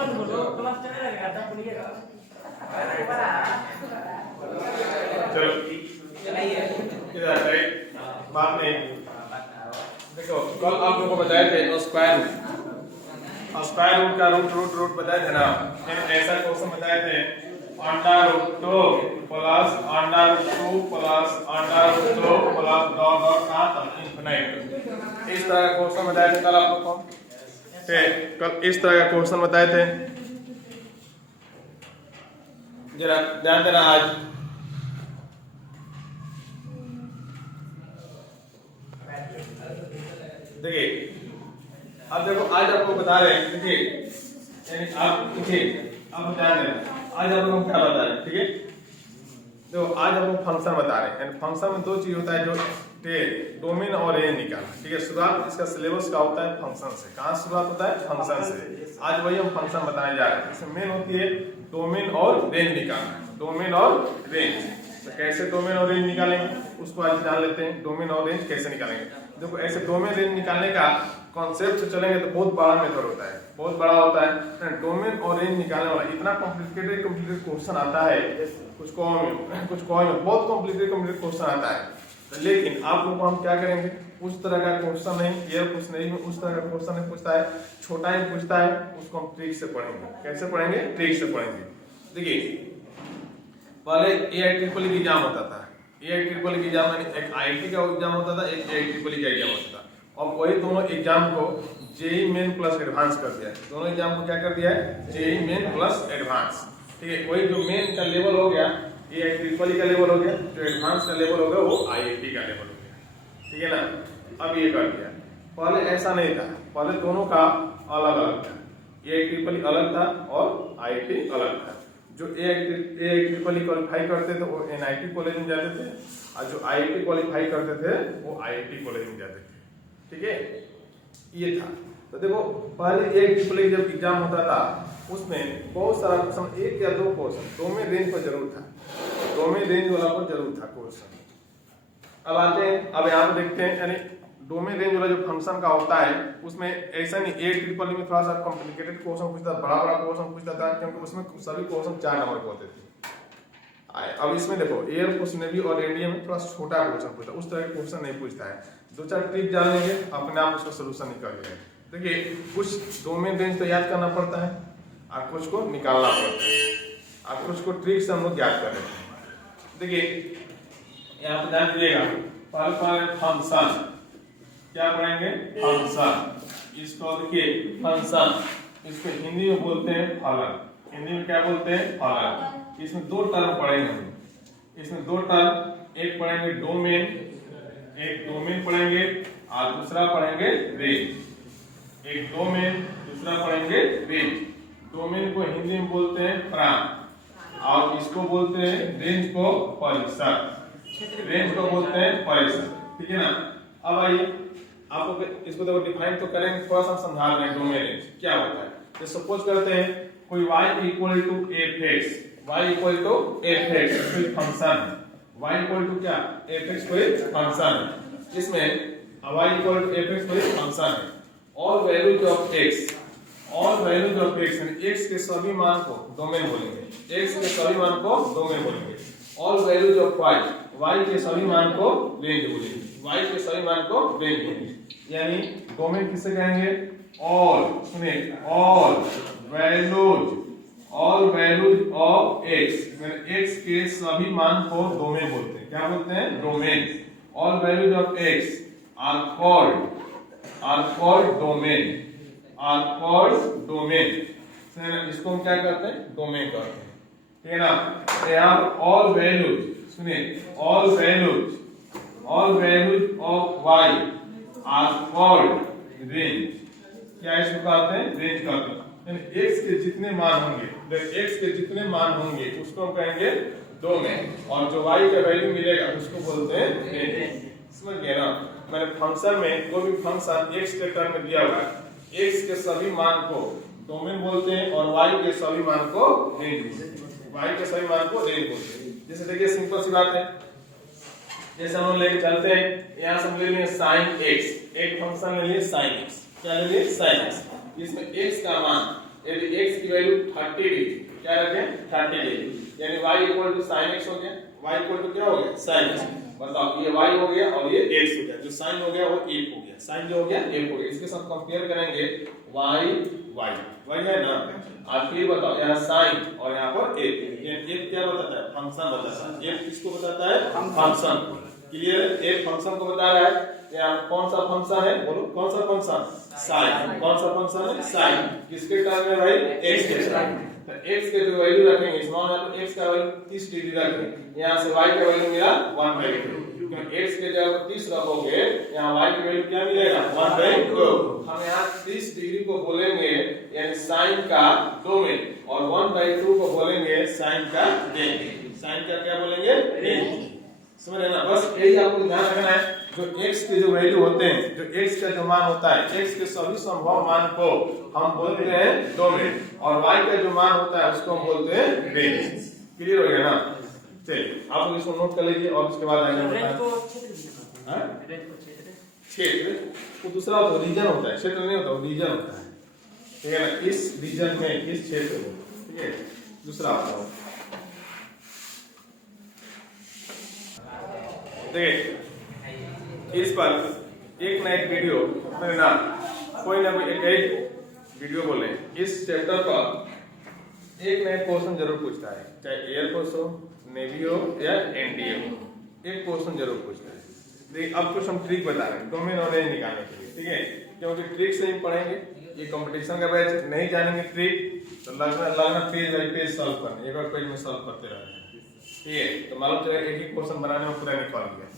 चलो बात नहीं। देखो कल आप लोगों को बताए थे स्क्वायर रूट का रूट बताए थे ना। ऐसा क्वेश्चन बताए थे √2 plus √2 plus √2 plus dot dot का इनफिनिट। इस तरह का क्वेश्चन बताए थे कल आप लोग को। कल इस तरह का क्वेश्चन बताए थे, जरा ध्यान देना। आज देखिए, अब देखो आज आपको बता रहे हैं, देखिए यानी आप देखिए अब ध्यान देना। आज आप लोग क्या बता रहे हैं, ठीक है। देखो आज हम लोग फंक्शन बता रहे हैं। यानी फंक्शन में दो चीज होता है, जो डोमेन और रेंज निकालना, ठीक है। शुरुआत इसका सिलेबस का होता है फंक्शन से। कहाँ शुरुआत होता है? फंक्शन से। आज वही हम फंक्शन बताने जा रहे हैं। इसमें मेन होती है डोमेन और रेंज निकालना। डोमेन और रेंज, तो कैसे डोमेन और रेंज निकालेंगे उसको आज जान लेते हैं। डोमेन और रेंज कैसे निकालेंगे। देखो ऐसे डोमेन रेंज निकालने का कॉन्सेप्ट से चलेंगे तो बहुत बड़ा मेथड होता है, बहुत बड़ा होता है। डोमेन और रेंज निकालने वाला इतना कॉम्प्लिकेटेड क्वेश्चन आता है, कुछ बहुत कॉम्प्लिकेटेड क्वेश्चन आता है। लेकिन आप लोग को हम क्या करेंगे, उस तरह का क्वेश्चन नहीं, ये कुछ नहीं, उस तरह का क्वेश्चन नहीं पूछता है, छोटा ही पूछता है, उसको हम ट्रिक से पढ़ेंगे। कैसे पढ़ेंगे? ट्रिक से पढ़ेंगे। देखिए पहले AIEEE एग्जाम होता था। AIEEE एग्जाम यानी एक IIT का एग्जाम होता था, एक AIEEE का एग्जाम होता था। और वही दोनों एग्जाम को JEE मेन प्लस एडवांस कर दिया है। दोनों एग्जाम को क्या कर दिया है? JEE मेन प्लस एडवांस, ठीक है। वही जो मेन का लेवल हो गया AIEEE का लेवल हो गया, जो एडवांस का लेवल हो गया वो IIT का लेवल हो गया, ठीक है ना। अब ये कर दिया। पहले ऐसा नहीं था, पहले दोनों का अलग अलग था। AIEEE अलग था और IIT अलग था। जो AIEEE क्वालिफाई करते थे वो NIT कॉलेज में जाते थे, और जो IIT क्वालिफाई करते थे वो IIT कॉलेज में जाते थे, ठीक है। ये था। तो देखो पहले AIEEE जब एग्जाम होता था उसमें बहुत सारा क्वेश्चन, एक या दो क्वेश्चन डोमेन रेंज पर जरूर था, डोमेन रेंज वाला पर जरूर था क्वेश्चन। अब आते हैं, अब यहाँ पे देखते हैं, यानी डोमेन रेंज वाला जो फंक्शन का होता है उसमें ऐसा नहीं AIEEE में थोड़ा सा कॉम्प्लिकेटेड क्वेश्चन पूछता, बड़ा क्वेश्चन पूछता था, क्योंकि उसमें सभी क्वेश्चन 4 नंबर के होते थे। अब इसमें देखो एयरफोर्स, नेवी और इंडिया में थोड़ा छोटा क्वेश्चन पूछता है, उस तरह के क्वेश्चन नहीं पूछता है। दो चार ट्रिक जान लेंगे अपने आप उसका सोल्यूशन निकल जाएगा। देखिए कुछ डोमेन रेंज तो याद करना पड़ता है और कुछ को निकालना पड़ता है, और कुछ को ट्रिक से हम लोग याद कर लेते हैं। देखिए यहाँ पे ध्यान दीजिएगा, पहले फंक्शन क्या पढ़ेंगे? फंक्शन। इसको देखिए फंक्शन, इसको हिंदी में बोलते हैं फलन। हिंदी में क्या बोलते हैं? फलन। इसमें दो टर्म पढ़ेंगे हम। इसमें दो टर्म, एक पढ़ेंगे डोमेन, एक डोमेन पढ़ेंगे और दूसरा पढ़ेंगे रेंज। एक डोमेन, दूसरा पढ़ेंगे रेंज। डोमेन को हिंदी में बोलते हैं प्रांत, और इसको बोलते हैं रेंज को परिसर। रेंज को बोलते हैं परिसर, ठीक है ना। अब आइए आपको इसको देखो डिफाइन तो करेंगे, थोड़ा सा समझा रहे हैं डोमेन रेंज क्या होता है। तो सपोज करते हैं कोई y equal to fx, y equal to fx कोई फंक्शन है। y इक्वल टू क्या? fx कोई फंक्शन है। इसमें y इक्वल टू fx कोई फंक्शन है। All values of x, all values of x यानी x के सभी मान को डोमेन बोलेंगे, x के सभी मान को डोमेन बोलेंगे। All values of y, y के सभी मान को रेंज बोलेंगे, y के सभी मान को रेंज बोलेंगे। यानी डोमेन किसे कहेंगे? ऑल, सुनिए all values of x, x के सभी मान को डोमेन बोलते हैं। क्या बोलते हैं? Domain. All values of x are called domain, इसको हम क्या करते हैं? डोमेन करते हैं, ठीक है ना। यहाँ ऑल वैल्यूज, सुनिए all values of y are called range. क्या इसको कहते हैं? रेंज कहते हैं। यानी x के जितने मान होंगे, x के जितने मान होंगे उसको हम कहेंगे डोमेन, और जो y का वैल्यू मिलेगा उसको बोलते हैं रेंज। समझ गए ना। मैंने फंक्शन में कोई भी फंक्शन x के टर्म में दिया हुआ है, x के सभी मान को डोमेन बोलते हैं और y के सभी मान को रेंज बोलते हैं, y के सभी मान को रेंज बोलते हैं। जैसे देखिए सिंपल सी बात है, जैसे हम लेके चलते हैं, यहाँ से हम ले लिए sin x, एक फंक्शन ले लिए sin x। क्या ले लिए? sin x। इसमें x का मान यदि x की वैल्यू 30 डिग्री, क्या रखें 30 डिग्री, यानी y equal to sin x हो गया, y इक्वल टू क्या हो गया sin x। बताओ ये y हो गया और ये x हो गया, जो sin हो गया वो 1 हो गया, sin जो हो गया 1 हो गया। इसके साथ कंपेयर करेंगे y है ना। आप फिर बताओ यहाँ sin और यहाँ पर f, ये f क्या बताता है फंक्शन बताता है, f किसको बताता है फंक्शन। क्लियर है, f फंक्शन को बता रहा है। यहाँ कौन सा फंक्शन है बोलो, कौन सा फंक्शन sin, कौन सा फंक्शन है sin, किसके टर्म में भाई x के टर्म। तो x के जो वैल्यू रखेंगे इसमें यहाँ पर x का वैल्यू 30 डिग्री रखेंगे, यहाँ से y का वैल्यू मिला 1/2, क्योंकि x के जगह 30 रखोगे यहाँ y की वैल्यू क्या मिलेगा 1/2। हम यहाँ 30 डिग्री को बोलेंगे यानी sin का डोमेन और 1/2 को बोलेंगे sin का रेंज। sin का क्या बोलेंगे रेंज, समझ रहे ना। बस यही आपको ध्यान रखना है, जो x के जो वैल्यू होते हैं, जो x का जो मान होता है, x के सभी संभव मान को हम बोलते हैं डोमेन और y का जो मान होता है उसको हम बोलते हैं रेंज। क्लियर हो गया ना। चलिए आप लोग इसको नोट कर लीजिए और उसके बाद आगे क्षेत्र तो दूसरा होता है रीजन होता है, क्षेत्र नहीं होता, रीजन होता है, ठीक है ना। इस रीजन में इस क्षेत्र में, ठीक है। दूसरा होता है देखिए इस पर एक ना एक वीडियो मेरे ना कोई ना कोई एक वीडियो बोले, इस चैप्टर पर एक ना एक क्वेश्चन जरूर पूछता है, चाहे एयरफोर्स हो, नेवी हो या एनडीए हो, एक क्वेश्चन जरूर पूछता है। देखिए अब कुछ हम ट्रिक बता रहे हैं डोमेन नॉलेज निकालने के लिए, ठीक है, क्योंकि ट्रिक से ही पढ़ेंगे। ये कंपटीशन का बैच, नहीं जानेंगे ट्रिक तो लगना पेज बाई पेज सॉल्व करना, एक और पेज में सॉल्व करते रहना, ठीक है। तो मालूम चलेगा एक ही क्वेश्चन बनाने में पूरा निकाल गया,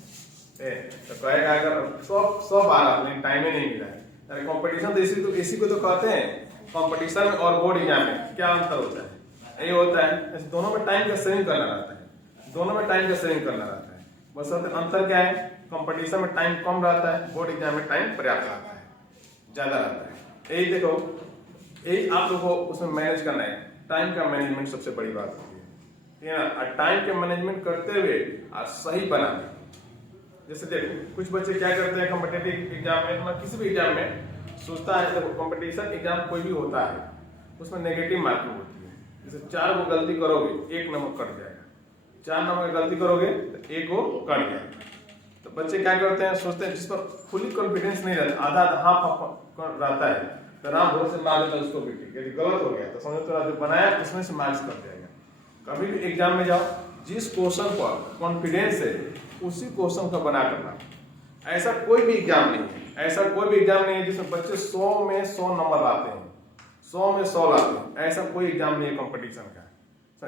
तो कहेगा अगर सब आ रहा लेकिन टाइम ही नहीं मिला है। अरे कंपटीशन तो इसी को तो कहते हैं, कंपटीशन में और बोर्ड एग्जाम में क्या अंतर होता है, ये होता है दोनों में टाइम का सेविंग करना रहता है, दोनों में टाइम का सेविंग करना रहता है। बस अंतर क्या है, कंपटीशन में टाइम कम रहता है, बोर्ड एग्जाम में टाइम पर्याप्त रहता है, ज्यादा रहता है। यही देखो, यही आप लोग को उसमें मैनेज करना है, टाइम का मैनेजमेंट सबसे बड़ी बात होती है, ठीक है ना। टाइम के मैनेजमेंट करते हुए सही बनाना। जैसे देखो कुछ बच्चे क्या करते हैं कॉम्पिटिटिव एग्जाम में, किसी भी एग्जाम में सोचता है, देखो कंपटीशन एग्जाम कोई भी होता है उसमें नेगेटिव मार्किंग होती है। जैसे 4 को गलती करोगे 1 नंबर कट जाएगा, 4 नंबर की गलती करोगे तो 1 को कट जाएगा। तो बच्चे क्या करते हैं, सोचते हैं जिस पर फुली कॉन्फिडेंस नहीं रहता, आधा हाफ रहता है, तो राम भरोसे से मार देता है उसको भी, यदि गलत हो गया तो समझो तो जो बनाया उसमें से मार्क्स कट जाएगा। कभी भी एग्जाम में जाओ, जिस क्वेश्चन पर कॉन्फिडेंस है उसी क्वेश्चन का बना करना। ऐसा कोई भी एग्जाम नहीं है, ऐसा कोई भी एग्जाम नहीं है जिसमें बच्चे 100 में 100 नंबर लाते हैं, 100 में 100 लाते हैं, ऐसा कोई एग्जाम नहीं है कंपटीशन का,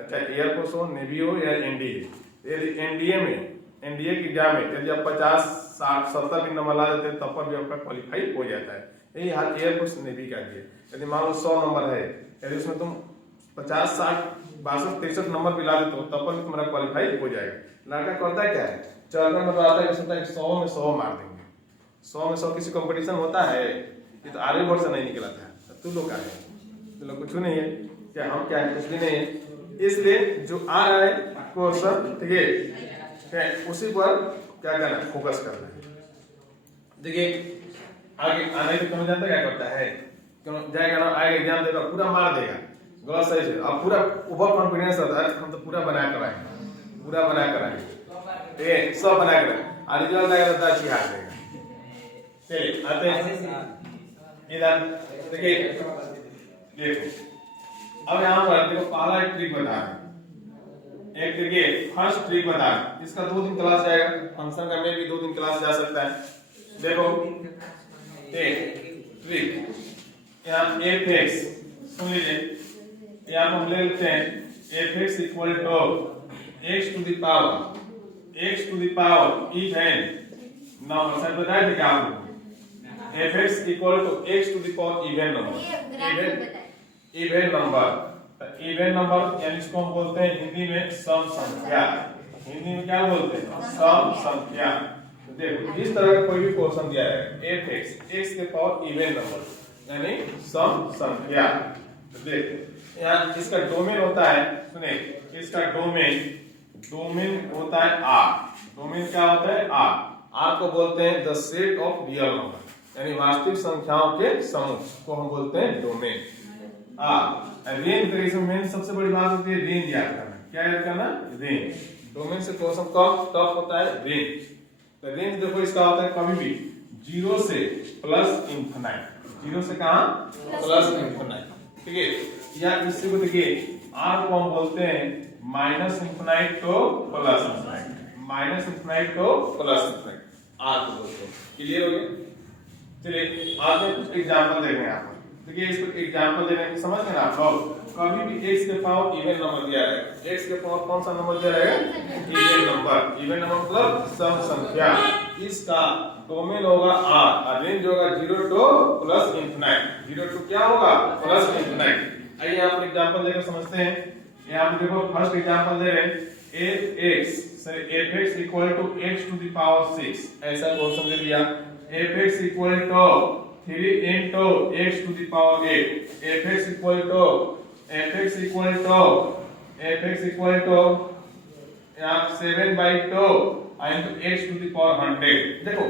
चाहे एयरफोर्स हो, नेवी हो या एनडीए। यदि एनडीए की एग्जाम में यदि आप 50, 60, 70 भी नंबर ला देते हैं तब पर भी आपका क्वालिफाई हो जाता है। यही हाल एयरफोर्स नेवी का भी है। यदि मान लो 100 नंबर है, यदि उसमें तुम 50, 60, 62, 63 नंबर भी ला देते हो तब पर भी तुम्हारा क्वालिफाई हो जाएगा। लड़का करता है क्या है, 4 नंबर आता है, सोचता है 100 में 100 मार देंगे, 100 में 100 किसी कंपटीशन होता है, ये तो आर्मी बोर्ड से नहीं निकला था। तू लोग क्या है, तू लोग कुछ नहीं है, क्या हम क्या है, कुछ भी नहीं है। इसलिए जो आ रहा है क्वेश्चन, ठीक है, उसी पर क्या करना है, फोकस करना है। देखिए आगे आने से तुम्हें जानता क्या करता है, क्यों जाएगा ना, आएगा एग्जाम देगा पूरा मार देगा, गलत सही से, अब पूरा ओवर कॉन्फिडेंस रहता है, हम तो पूरा बना कर आएंगे, पूरा बना कर आएंगे, ठीक है, सब बना कर और रिजल्ट आएगा तो अच्छी हार देगा। चलिए आते हैं इधर, देखिए देखो अब यहाँ पर देखो पहला एक ट्रिक बता रहे हैं, एक देखिए फर्स्ट ट्रिक बता रहे हैं, इसका 2 दिन क्लास जाएगा, फंक्शन का में भी 2 दिन क्लास जा सकता है। देखो एक ट्रिक, यहाँ fx सुन लीजिए, यहाँ हम ले लेते हैं fx equal to x to the power even number, sir बताया था क्या आपको, fx equal to x to the power even number, even number, even number यानी इसको हम बोलते हैं हिंदी में सम संख्या, हिंदी में क्या बोलते हैं, सम संख्या। देखो इस तरह का कोई भी क्वेश्चन दिया है, fx x के पावर इवन नंबर यानी सम संख्या, तो देखो यहाँ इसका डोमेन होता है, सुने इसका डोमेन होता है r, डोमेन क्या होता है r को बोलते हैं the set of real number, यानी वास्तविक संख्याओं के समूह को हम बोलते हैं डोमेन। आर। रेंज का इसमें मेन सबसे बड़ी बात होती है रेंज याद करना। क्या याद करना? रेंज। डोमेन से क्वेश्चन कब टफ होता है? रेंज। तो रेंज देखो इसका होता है कभी भी 0 से प्लस इंफिनाइट। 0 से कहां? Plus infinite. ठीक है, या इससे को देखिए आर को हम बोलते हैं minus infinite to plus infinite. Minus infinite to plus infinite are को बोलते हैं। क्लियर हो गया? चलिए आज में कुछ एग्जांपल देखेंगे आप। देखिए इसको एग्जांपल देने में समझ गए ना आप लोग? कभी भी x के पावर इवन नंबर दिया है, x के पावर कौन सा नंबर दिया है? Even number. इवन नंबर मतलब सम संख्या। इसका डोमेन होगा r और रेंज होगा 0 टू प्लस इंफिनाइट। 0 टू क्या होगा? Plus infinite. आइए आप एग्जांपल देकर समझते हैं। यहां पे देखो फर्स्ट एग्जांपल दे रहे हैं fx equal to x to the power 6। ऐसा क्वेश्चन दे दिया fx equal to 3 into x to the power 8। fx equal to यहाँ 7/2 into x to the power 100। देखो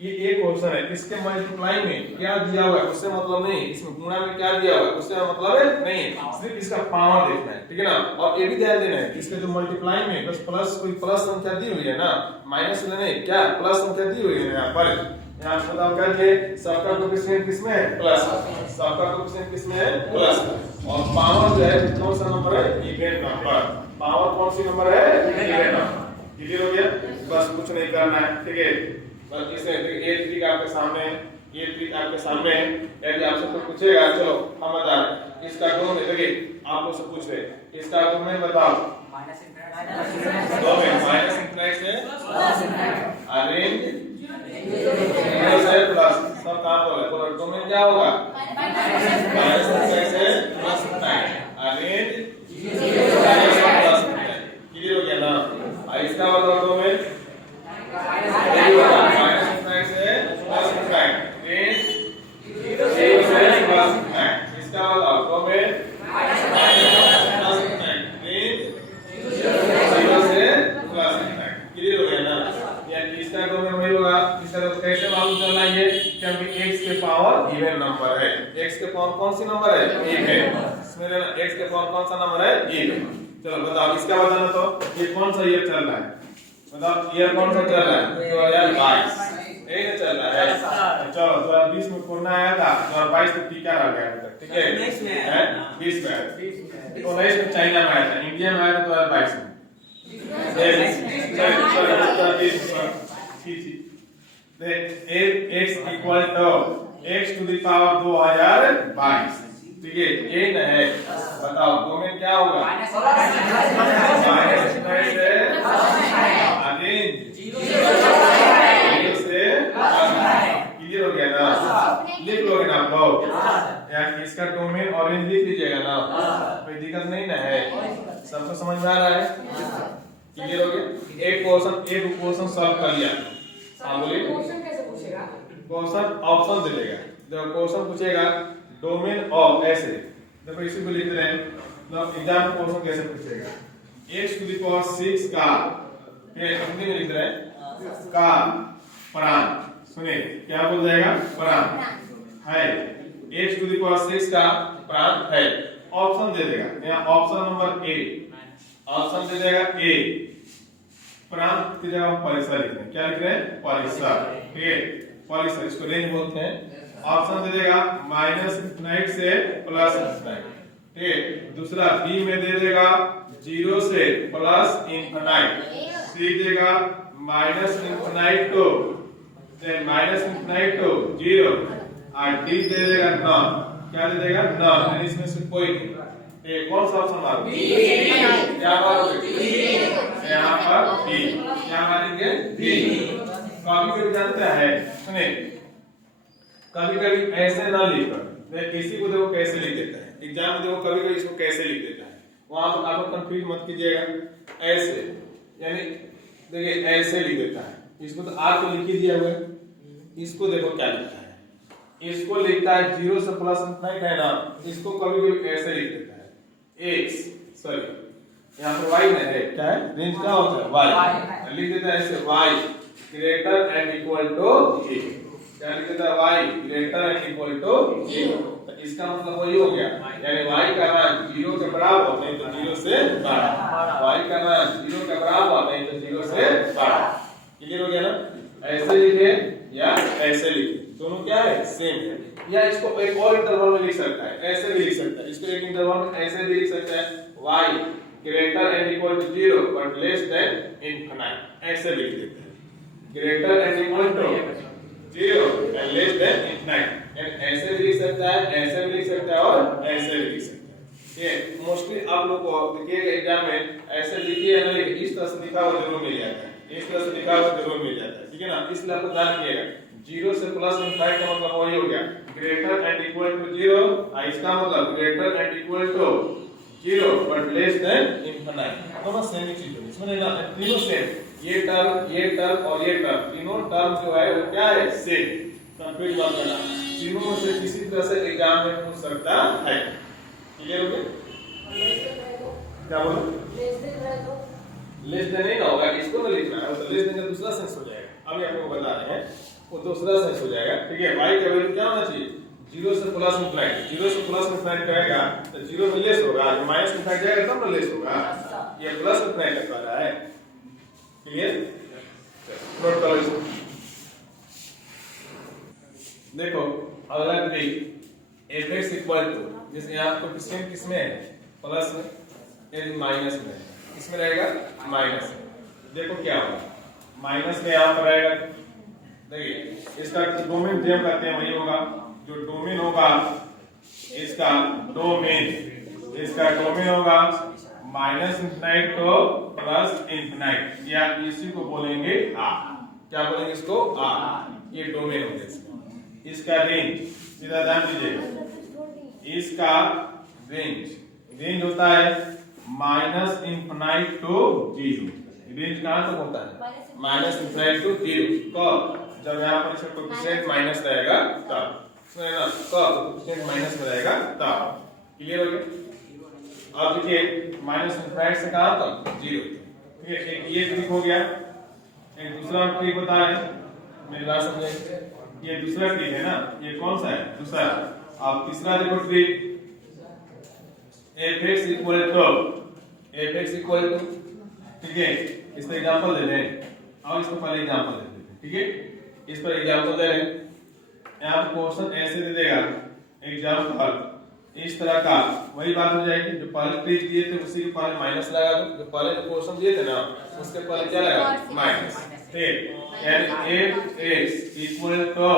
ये एक क्वेश्चन है, इसके मल्टीप्लाई में क्या दिया हुआ है उससे मतलब नहीं, इसमें गुणा में क्या दिया हुआ है उससे मतलब है नहीं, सिर्फ इसका पावर देखना है। ठीक है ना? और ये भी ध्यान देना है इसके जो मल्टीप्लाई में बस प्लस कोई प्लस संख्या दी हुई है ना, माइनस में नहीं, क्या प्लस संख्या दी हुई है यहाँ पर। यहाँ से बताओ क्या है? सबका कोएफिशिएंट किसमें है? प्लस। सबका कोएफिशिएंट किसमें है? प्लस। और पावर जो है कौन सा नंबर है? Even number. पावर कौन सी नंबर है? Even number. क्लियर हो गया? बस कुछ नहीं करना है। ठीक है, बस इसे ये ट्रिक आपके सामने है, ये ट्रिक आपके सामने है। यदि आपसे कोई पूछेगा, चलो हम बता रहे इसका डोमेन। देखिए आप लोग से पूछ रहे इसका डोमेन बताओ। डोमेन माइनस इंफिनिट से प्लस इंफिनिट। रेंज 0 से प्लस। सब कहां पर है? डोमेन क्या होगा? माइनस इंफिनिट से प्लस इंफिनिट। रेंज 0 से प्लस इंफिनिट। क्लियर हो गया ना? इसका बताओ डोमेन माइनस इंफिनिट से प्लस इंफिनिट। रेंज 0 से प्लस इंफिनिट। इसका बताओ डोमेन माइनस इंफिनिट से प्लस इंफिनिट। रेंज 0 से प्लस इंफिनिट। क्लियर हो गया ना? यानी इसका डोमेन वही होगा। इसका तो कैसे मालूम चलना ये? क्योंकि x के पावर इवन नंबर है। x के पावर कौन सी नंबर है? इवन। इसमें ना x के पावर कौन सा नंबर है? इवन। चलो बताओ इसका बताना। तो ये कौन सा ईयर चल रहा है? मतलब ईयर कौन सा चल रहा है? 2022 यही ना चल रहा है। चलो 2020 में कोरोना आया था, 2022 में टीका लग गया अभी तक। ठीक है, 20 में आया था। 19 में चाइना में आया था, इंडिया में आया था 2022 में। x equal to x to the power 2022। ठीक है, ये न है। बताओ डोमेन क्या होगा? माइनस इंफिनिट से रेंज 0 से क्लियर हो गया ना? लिख लोगे ना आप लोग? यार इसका डोमेन ऑरेंज लिख लीजिएगा ना, कोई दिक्कत नहीं ना है? सबको समझ में आ रहा है? क्लियर हो गया? एक क्वेश्चन सॉल्व कर लिया। हाँ बोलिए। क्वेश्चन कैसे पूछेगा? क्वेश्चन ऑप्शन दे देगा। जब क्वेश्चन पूछेगा डोमेन ऑफ ऐसे, देखो इसी को लिख रहे हैं। तो एग्जाम क्वेश्चन कैसे पूछेगा? x टू द पावर 6 का हिंदी में लिख रहे हैं का प्राण। सुनिए क्या बोल जाएगा? प्राण है। x टू द पावर 6 का प्राण है। ऑप्शन दे देगा। यहाँ ऑप्शन नंबर ए, ऑप्शन दे देगा ए। प्राण की जगह हम परिसर लिख रहे हैं। क्या लिख रहे हैं? परिसर। ठीक है, परिसर, इसको रेंज बोलते हैं। ऑप्शन दे देगा माइनस इंफिनिट से प्लस इंफिनिट। ठीक है, दूसरा बी में दे देगा 0 से प्लस इंफिनिट। सी देगा माइनस इंफिनिट टू 0 और डी दे देगा नॉन। क्या दे देगा? नॉन। इसमें से कोई नहीं। कौन सा ऑप्शन मारोगे? क्या मारोगे? यहाँ पर बी। क्या मारेंगे? बी। कभी कभी जानते हैं, सुनिए कभी कभी ऐसे ना लिखकर किसी को देखो कैसे लिख देता है एग्जाम में, देखो कभी कभी इसको कैसे लिख देता है, वहां पर आप कंफ्यूज मत कीजिएगा। ऐसे यानी देखिए ऐसे लिख देता है, इसको तो आर को लिख ही दिया हुआ है। इसको देखो क्या लिखता है, इसको लिखता है 0 से प्लस इंफिनिट है ना, इसको कभी कभी ऐसे लिख देता है x, सॉरी यहाँ पर y नहीं है, क्या है? रेंज क्या होता है? y। लिख देता है ऐसे y greater and equal to a। क्या लिख देता है? y greater and equal to a। तो इसका मतलब वही हो गया, यानी y का मान 0 के बराबर नहीं तो 0 से बड़ा, y का मान 0 के बराबर नहीं तो 0 से बड़ा। क्लियर हो गया ना? ऐसे लिखे या ऐसे लिखे, दोनों क्या है? सेम है। या इसको एक और इंटरवल में लिख सकता है, ऐसे भी लिख सकता है, इसको एक इंटरवल में ऐसे भी लिख सकता है, y greater and equal to 0 but less than infinite, ऐसे भी लिख देते हैं, greater and equal to 0 and less than infinite। ऐसे भी लिख सकता है, ऐसे भी लिख सकता है और ऐसे भी लिख सकता है। ये मोस्टली आप लोग को देखिएगा एग्जाम में ऐसे लिखिए ना, लिखिए इस तरह से लिखा हुआ जरूर मिल जाता है, इस तरह से लिखा हुआ जरूर मिल जाता है, ठीक है ना? इसलिए आपको ध्यान रखिएगा 0 से प्लस इनफाइनाइट का मतलब वही हो गया, ग्रेटर एंड इक्वल टू 0, इसका मतलब greater and equal to 0 but less than infinite. दोनों सेम ही चीज है, इसमें लेना तीनों सेम, ये टर्म और ये टर्म, तीनों टर्म जो है वो क्या है? सेम। कंप्लीट बात करना, तीनों में से किसी तरह से एग्जाम में पूछ सकता है। क्लियर हो गया? क्या बोलो? लेस देन नहीं ना होगा, इसको ना लिखना है, तो लेस देन का दूसरा सेंस हो जाएगा। अभी आपको बता रहे हैं वो दूसरा सेंस हो जाएगा, ठीक है? y का वैल्यू क्या होना चाहिए? 0 से प्लस इनफाइनाइट, 0 से प्लस इनफाइनाइट करेगा तो 0 में लेस होगा, माइनस इनफाइनाइट जाएगा तब ना लेस होगा, ये प्लस इनफाइनाइट कर रहा है। क्लियर? नोट करो इसको। देखो अगला ट्रिक fx इक्वल टू, जैसे यहाँ तो किसमें है? प्लस में, यदि माइनस में, इसमें रहेगा माइनस। देखो क्या होगा, माइनस में यहाँ पर रहेगा, देखिए इसका डोमेन जो हम करते हैं वही होगा, जो डोमेन होगा इसका डोमेन होगा माइनस इनफिनाइट तो प्लस इनफिनाइट, या इसी को बोलेंगे आ। क्या बोलेंगे इसको? आ। ये डोमेन हो गया इसका रेंज, सीधा ध्यान दीजिएगा, इसका रेंज होता है माइनस इनफिनाइट टू 0। रेंज कहां तक होता है? Minus infinite to 0। कब? जब यहाँ पर इसका कोएफिशिएंट माइनस रहेगा तब, सुनिए ना, कब कोएफिशिएंट माइनस में रहेगा तब। क्लियर हो गया? अब देखिए माइनस इनफिनाइट से कहां तक? 0। ठीक है, एक ये ट्रिक हो गया। एक दूसरा ट्रिक बता रहे हैं, मेरी बात समझे, ये दूसरा ट्रिक है ना, ये कौन सा है? दूसरा। अब तीसरा देखो ट्रिक, fx इक्वल टू, ठीक है, इस पर एग्जांपल दे रहे हैं, और इसको पहले एग्जांपल दे देते हैं, ठीक है? इस पर एग्जांपल दे रहे हैं, यहाँ पर क्वेश्चन ऐसे दे देगा, एग्जांपल इस तरह का, वही बात हो जाएगी, जो पहले ट्रिक दिए थे उसी के पहले माइनस लगा दो, जो पहले क्वेश्चन दिए थे ना उसके पहले क्या लगा? माइनस। ठीक, यानी fx equal to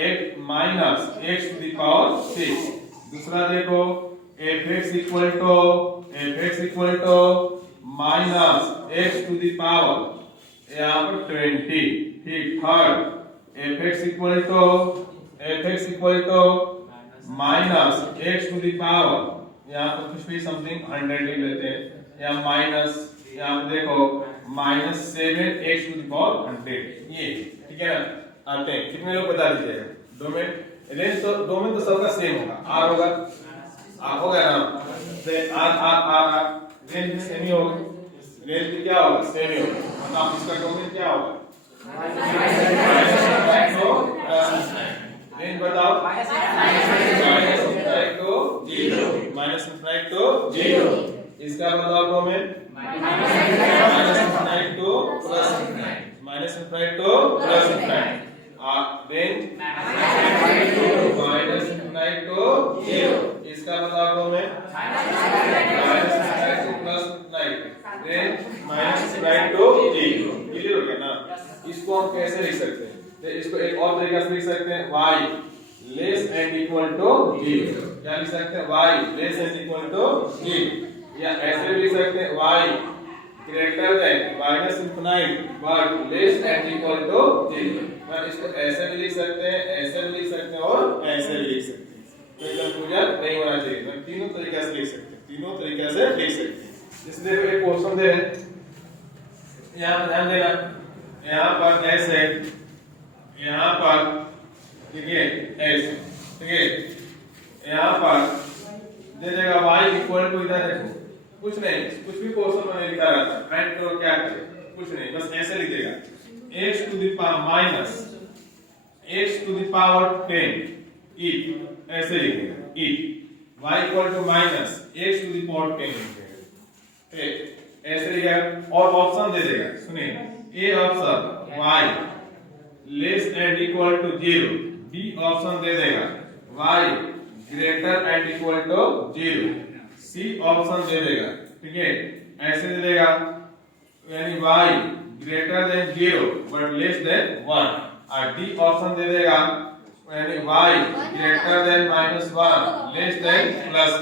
x minus x to the power 6। दूसरा देखो fx equal to minus x to the power यहाँ पर 20। ठीक, third fx equal to minus x to the power, यहाँ पर कुछ भी समथिंग 100 लिख लेते हैं, या माइनस, यहाँ पे देखो minus 7x to the power 100। ये ठीक है ना? आते हैं, कितने लोग बता दीजिएगा? डोमेन रेंज तो डोमेन तो सबका सेम होगा, r होगा, होगा ना, r रेंज भी सेम ही होगा, रेंज भी क्या होगा? सेम ही होगा, मतलब इसका डोमेन क्या होगा? रेंज बताओ, माइनस इनफिनाइट टू 0। इसका मतलब domain minus infinite to plus infinite, minus infinite to plus infinite, range minus infinite to 0। इसका मतलब domain minus infinite to plus infinite, range minus infinite to 0। Clear हो गया ना? इसको हम कैसे लिख सकते हैं? तो इसको एक और तरीके से लिख सकते हैं, y less and equal to 0। क्या लिख सकते हैं? y less and equal to 0, या ऐसे भी लिख सकते हैं y greater than minus infinite but less and equal to 0। मैं इसको ऐसे भी लिख सकते हैं, ऐसे भी लिख सकते हैं और ऐसे भी लिख सकते हैं, कोई कंफ्यूजन नहीं होना चाहिए। मैं तीनों तरीके से लिख सकते हैं, तीनों तरीके से लिख सकते हैं। इसलिए एक क्वेश्चन दे रहे हैं, यहाँ पर ध्यान देना, यहाँ पर ऐसे, यहाँ पर देखिए ऐसे, ठीक है, यहाँ पर दे देगा y इक्वल टू, इधर देखो कुछ नहीं, कुछ भी क्वेश्चन में लिखा रहता है, फाइंड करो क्या करें, कुछ नहीं, बस ऐसे लिख देगा x to the power minus x to the power 10 if ऐसे लिखेगा if y equal to minus x to the power 10 लिखेगा, ऐसे लिखेगा और ऑप्शन दे देगा। सुनिए A option y less and equal to 0, B option दे देगा y greater and equal to 0, C option दे देगा, ठीक है, ऐसे दे देगा यानी y greater than 0 but less than 1, और डी ऑप्शन दे देगा यानी y greater then -1 less than +1।